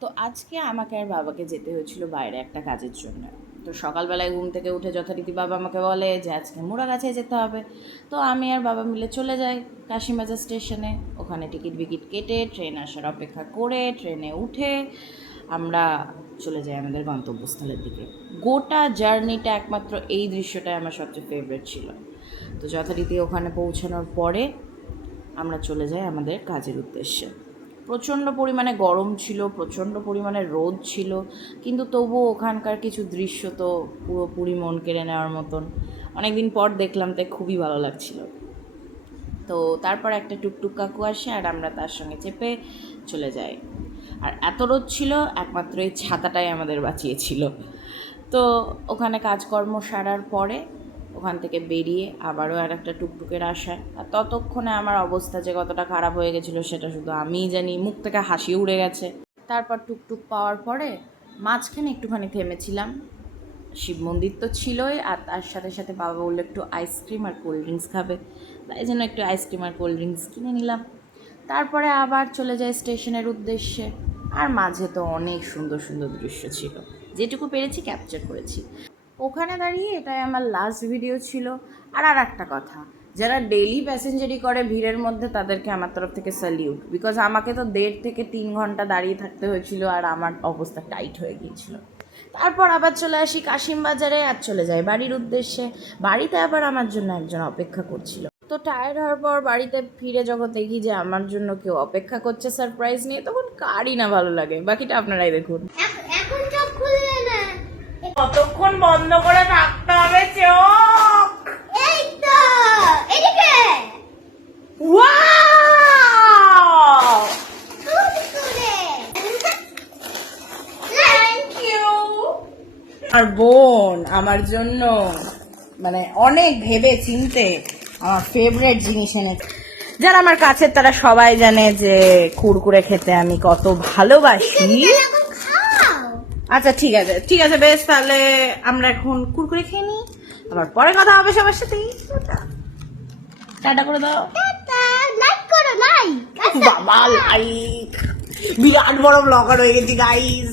তো আজকে আমাকে আর বাবাকে যেতে হয়েছিল বাইরে একটা কাজের জন্য। তো সকালবেলায় ঘুম থেকে উঠে যথারীতি বাবা আমাকে বলে যে আজকে মুড়াগাছায় যেতে হবে। তো আমি আর বাবা মিলে চলে যাই কাশিমবাজার স্টেশনে। ওখানে টিকিট বিকিট কেটে ট্রেন আসার অপেক্ষা করে ট্রেনে উঠে আমরা চলে যাই আমাদের গন্তব্যস্থলের দিকে। গোটা জার্নিটা একমাত্র এই দৃশ্যটাই আমার সবচেয়ে ফেভারিট ছিল। তো যথারীতি ওখানে পৌঁছানোর পরে আমরা চলে যাই আমাদের কাজের উদ্দেশ্যে। প্রচণ্ড পরিমাণে গরম ছিল, প্রচণ্ড পরিমাণে রোদ ছিল, কিন্তু তবুও ওখানকার কিছু দৃশ্য তো পুরোপুরি মন কেড়ে নেওয়ার মতন। অনেক দিন পর দেখলাম, তাই খুবই ভালো লাগছিল। তো তারপর একটা টুকটুক কাকু আসে আর আমরা তার সঙ্গে চেপে চলে যাই। আর এত রোদ ছিল, একমাত্র এই ছাতাটাই আমাদের বাঁচিয়েছিল। তো ওখানে কাজকর্ম সারার পরে ওখান থেকে বেরিয়ে আবারও আর একটা টুকটুকের আশায়। আর ততক্ষণে আমার অবস্থা যে কতটা খারাপ হয়ে গেছিলো সেটা শুধু আমিই জানি, মুখ থেকে হাসি উড়ে গেছে। তারপর টুকটুক পাওয়ার পরে মাঝখানে একটুখানি থেমেছিলাম। শিব মন্দির তো ছিলই, আর তার সাথে সাথে বাবা বললো একটু আইসক্রিম আর কোল্ড ড্রিঙ্কস খাবে, তাই জন্য একটু আইসক্রিম আর কোল্ড ড্রিঙ্কস কিনে নিলাম। তারপরে আবার চলে যাই স্টেশনের উদ্দেশ্যে। আর মাঝে তো অনেক সুন্দর সুন্দর দৃশ্য ছিল, যেটুকু পেরেছি ক্যাপচার করেছি। ওখানে দাঁড়িয়ে এটাই আমার লাস্ট ভিডিও ছিল। আর একটা কথা, যারা ডেইলি প্যাসেঞ্জারি করে ভিড়ের মধ্যে, তাদেরকে আমার তরফ থেকে স্যালিউট। বিকজ আমাকে তো 1.5 থেকে 3 ঘন্টা দাঁড়িয়ে থাকতে হয়েছিল, আর আমার অবস্থা টাইট হয়ে গিয়েছিল। তারপর আবার চলে আসি কাশিমবাজারে আর চলে যাই বাড়ির উদ্দেশ্যে। বাড়িতে আবার আমার জন্য একজন অপেক্ষা করছিল। তো টায়ার্ড হওয়ার পর বাড়িতে ফিরে যখন দেখি যে আমার জন্য কেউ অপেক্ষা করছে সারপ্রাইজ নিয়ে, তখন কারই না ভালো লাগে। বাকিটা আপনারাই দেখুন। এখন চোখ খুলবে না, কতক্ষণ বন্ধ করে থাকতে হবে চোখ? এই তো এদিকে ওয়াও, থ্যাংক ইউ। আর বোন আমার জন্য মানে অনেক ভেবে চিনতে আমার ফেভারিট জিনিস এনে। যারা আমার কাছের তারা সবাই জানে যে কুরকুরে খেতে আমি কত ভালোবাসি। এখন খাও। আচ্ছা ঠিক আছে ঠিক আছে, বেশ, তাহলে আমরা এখন কুরকুরে খেয়ে নিই, আবার পরে কথা হবে সবার সাথেই। টাটা করে দাও। টাটা, লাইক করো, লাইক। বাবা লাইক, বিরাট বড় ব্লগার হয়ে গেছি গাইস।